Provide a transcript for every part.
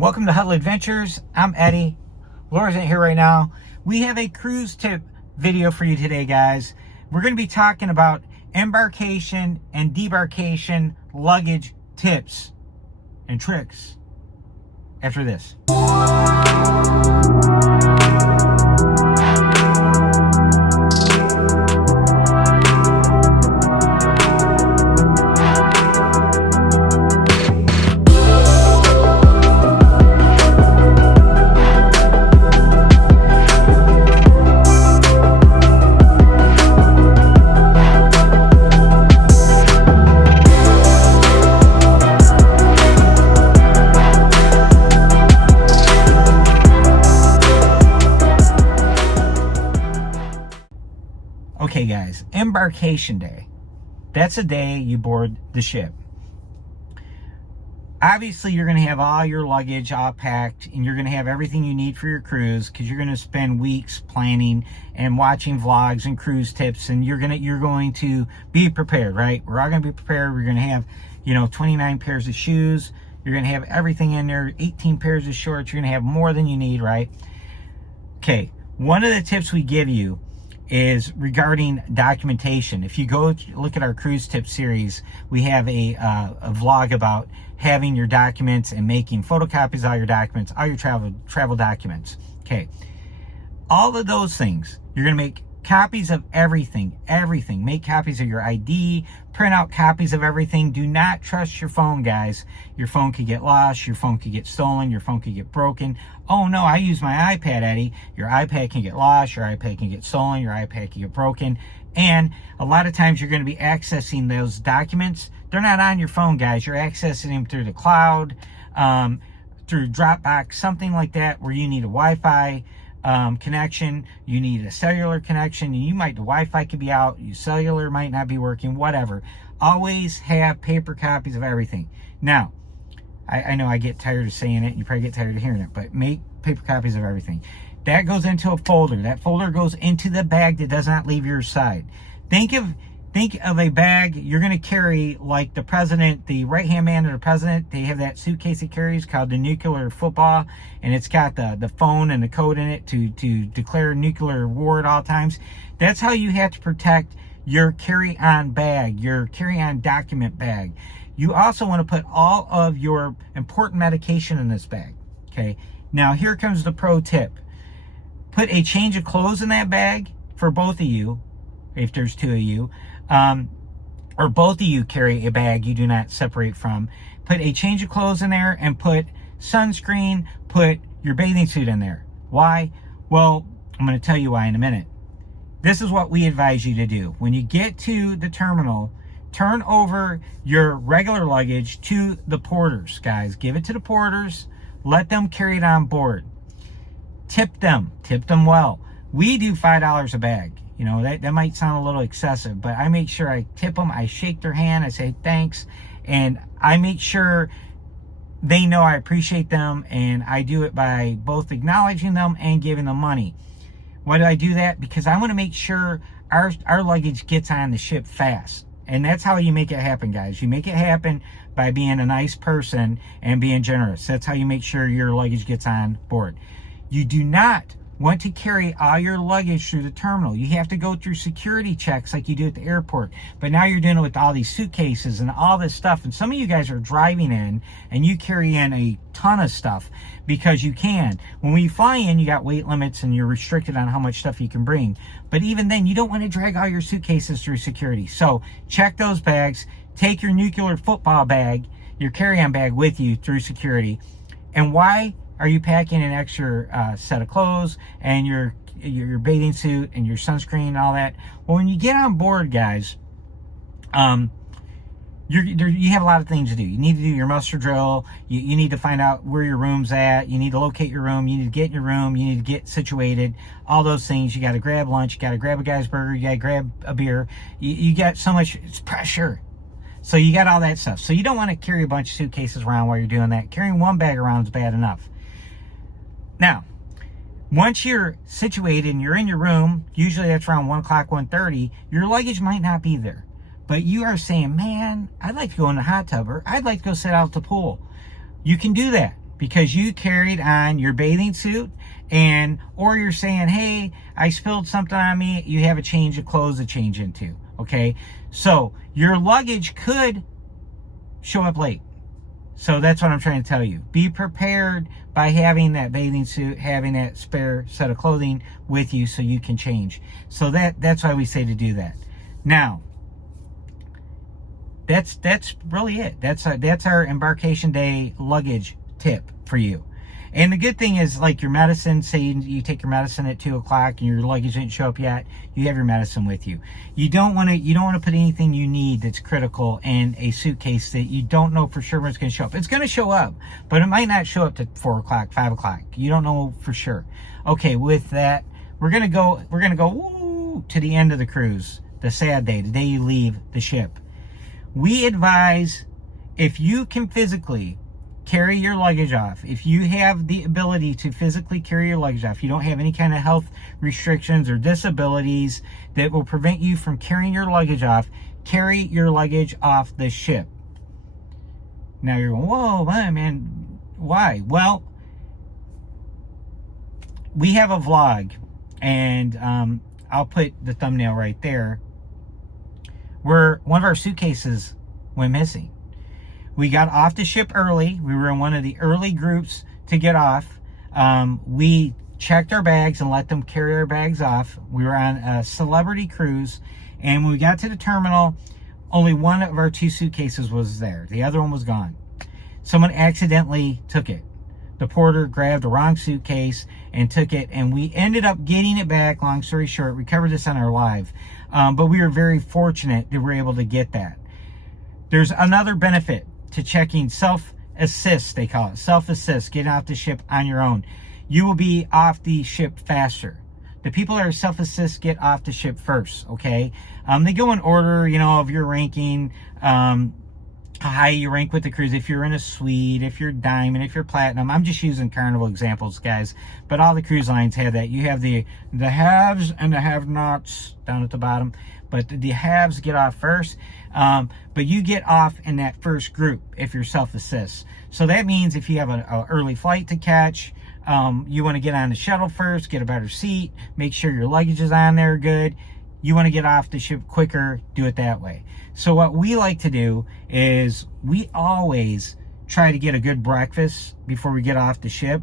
Welcome to Huddle Adventures. I'm Eddie. Laura's not here right now. We have a cruise tip video for you today, guys. We're going to be talking about embarkation and debarkation luggage tips and tricks after this. Okay guys, embarkation day. That's the day you board the ship. Obviously you're going to have all your luggage all packed and you're going to have everything you need for your cruise, because you're going to spend weeks planning and watching vlogs and cruise tips, and you're going to be prepared, right? We're all going to be prepared. We're going to have, 29 pairs of shoes. You're going to have everything in there, 18 pairs of shorts. You're going to have more than you need, right? Okay, one of the tips we give you is regarding documentation. If you go look at our cruise tip series, we have a vlog about having your documents and making photocopies of all your documents, all your travel documents. Okay, all of those things, you're going to make copies of everything. Make copies of your ID, print out copies of everything. Do not trust your phone, guys. Your phone could get lost, your phone could get stolen, your phone could get broken. Oh no, I use my iPad, Eddie. Your iPad can get lost, your iPad can get stolen, your iPad can get broken. And a lot of times you're going to be accessing those documents. They're not on your phone, guys. You're accessing them through the cloud, through Dropbox, something like that, where you need a Wi-Fi connection, you need a cellular connection, and the Wi-Fi could be out, your cellular might not be working, whatever. Always have paper copies of everything. Now, I know I get tired of saying it, you probably get tired of hearing it, but make paper copies of everything. That goes into a folder. That folder goes into the bag that does not leave your side. Think of a bag you're going to carry, like the president, the right-hand man of the president. They have that suitcase he carries called the nuclear football, and it's got the phone and the code in it to declare nuclear war at all times. That's how you have to protect your carry-on bag, your carry-on document bag. You also want to put all of your important medication in this bag. Okay, now here comes the pro tip. Put a change of clothes in that bag for both of you, if there's two of you, or both of you carry a bag you do not separate from. Put a change of clothes in there and put sunscreen, put your bathing suit in there. Why? Well, I'm going to tell you why in a minute. This is what we advise you to do. When you get to the terminal, turn over your regular luggage to the porters, guys. Give it to the porters. Let them carry it on board. Tip them well. We do $5 a bag. That might sound a little excessive, but I make sure I tip them. I shake their hand. I say thanks, and I make sure they know I appreciate them, and I do it by both acknowledging them and giving them money. Why do I do that? Because I want to make sure our luggage gets on the ship fast. And that's how you make it happen, guys. You make it happen by being a nice person and being generous. That's how you make sure your luggage gets on board. You do not want to carry all your luggage through the terminal. You have to go through security checks like you do at the airport. But now you're doing it with all these suitcases and all this stuff. And some of you guys are driving in and you carry in a ton of stuff because you can. When we fly in, you got weight limits and you're restricted on how much stuff you can bring. But even then, you don't want to drag all your suitcases through security. So check those bags. Take your nuclear football bag, your carry-on bag with you through security. And why are you packing an extra set of clothes and your bathing suit and your sunscreen and all that? Well, when you get on board, guys, you have a lot of things to do. You need to do your muster drill. You need to find out where your room's at. You need to locate your room. You need to get in your room. You need to get situated. All those things. You got to grab lunch. You got to grab a guy's burger. You got to grab a beer. You got so much, it's pressure. So you got all that stuff. So you don't want to carry a bunch of suitcases around while you're doing that. Carrying one bag around is bad enough. Now, once you're situated and you're in your room, usually that's around 1 o'clock, 1:30, your luggage might not be there. But you are saying, man, I'd like to go in the hot tub, or I'd like to go sit out at the pool. You can do that. because you carried on your bathing suit, or you're saying, hey, I spilled something on me, you have a change of clothes to change into, okay? So your luggage could show up late. So that's what I'm trying to tell you. Be prepared by having that bathing suit, having that spare set of clothing with you so you can change. So that's why we say to do that. Now, that's really it. That's our embarkation day luggage tip for you. And the good thing is, like your medicine, say you take your medicine at 2 o'clock and your luggage didn't show up yet, you have your medicine with you. You don't want to put anything you need that's critical in a suitcase that you don't know for sure when it's going to show up. It's going to show up, but it might not show up to 4 o'clock, 5 o'clock. You don't know for sure. Okay, with that, we're gonna go to the end of the cruise, the sad day, the day you leave the ship. We advise, if you can physically carry your luggage off, if you have the ability to physically carry your luggage off, you don't have any kind of health restrictions or disabilities that will prevent you from carrying your luggage off, carry your luggage off the ship. Now you're going, whoa, man, why? Well, we have a vlog, and I'll put the thumbnail right there, where one of our suitcases went missing. We got off the ship early. We were in one of the early groups to get off. We checked our bags and let them carry our bags off. We were on a celebrity cruise, and when we got to the terminal, only one of our 2 suitcases was there. The other one was gone. Someone accidentally took it. The porter grabbed the wrong suitcase and took it, and we ended up getting it back. Long story short, we covered this on our live, but we were very fortunate that we were able to get that. There's another benefit to checking self-assist, they call it, self-assist, getting off the ship on your own. You will be off the ship faster. The people that are self-assist get off the ship first, okay? They go in order, of your ranking, how high you rank with the cruise, if you're in a suite, if you're diamond, if you're platinum. I'm just using Carnival examples, guys, but all the cruise lines have that. You have the haves and the have-nots down at the bottom, but the haves get off first, but you get off in that first group if you're self-assist. So that means if you have an early flight to catch, you want to get on the shuttle first, get a better seat, make sure your luggage is on there good. You want to get off the ship quicker, do it that way. So what we like to do is we always try to get a good breakfast before we get off the ship.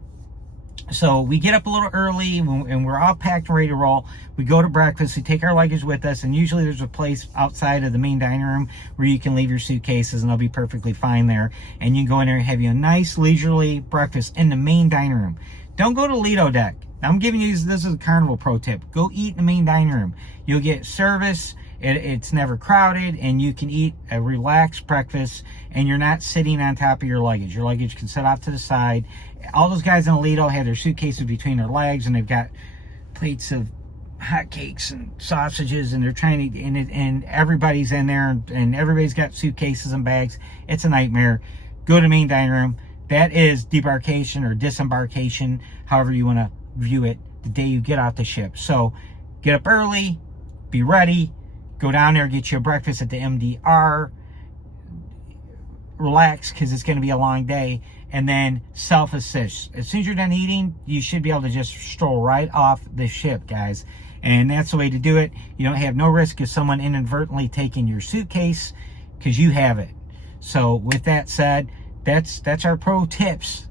So we get up a little early and we're all packed and ready to roll. We go to breakfast, we take our luggage with us, and usually there's a place outside of the main dining room where you can leave your suitcases and they'll be perfectly fine there. And you can go in there and have you a nice leisurely breakfast in the main dining room. Don't go to Lido Deck. I'm giving you, this is a Carnival pro tip. Go eat in the main dining room. You'll get service. It's never crowded, and you can eat a relaxed breakfast, and you're not sitting on top of your luggage. Your luggage can sit off to the side. All those guys in Lido have their suitcases between their legs, and they've got plates of hot cakes and sausages, and they're trying to, and everybody's in there, and everybody's got suitcases and bags. It's a nightmare. Go to the main dining room. That is debarkation or disembarkation, however you want to view it, the day you get off the ship. So get up early, be ready, go down there, get you a breakfast at the MDR, relax because it's going to be a long day, and then self-assist. As soon as you're done eating, you should be able to just stroll right off the ship, guys. And that's the way to do it. You don't have no risk of someone inadvertently taking your suitcase because you have it. So with that said, that's our pro tips.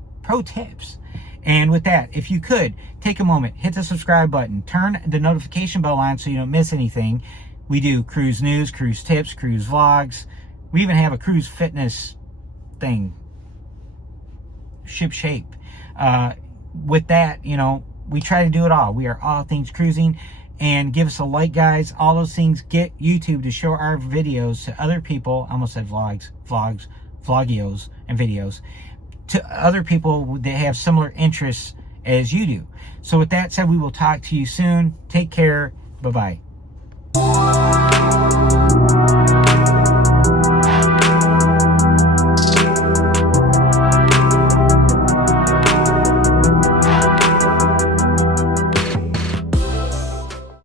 And with that, if you could, take a moment, hit the subscribe button, turn the notification bell on so you don't miss anything. We do cruise news, cruise tips, cruise vlogs. We even have a cruise fitness thing, ship shape. With that, we try to do it all. We are all things cruising. And give us a like, guys. All those things get YouTube to show our videos to other people. I almost said vlogs, vlogios, and videos. To other people that have similar interests as you do. So with that said, we will talk to you soon. Take care. Bye-bye.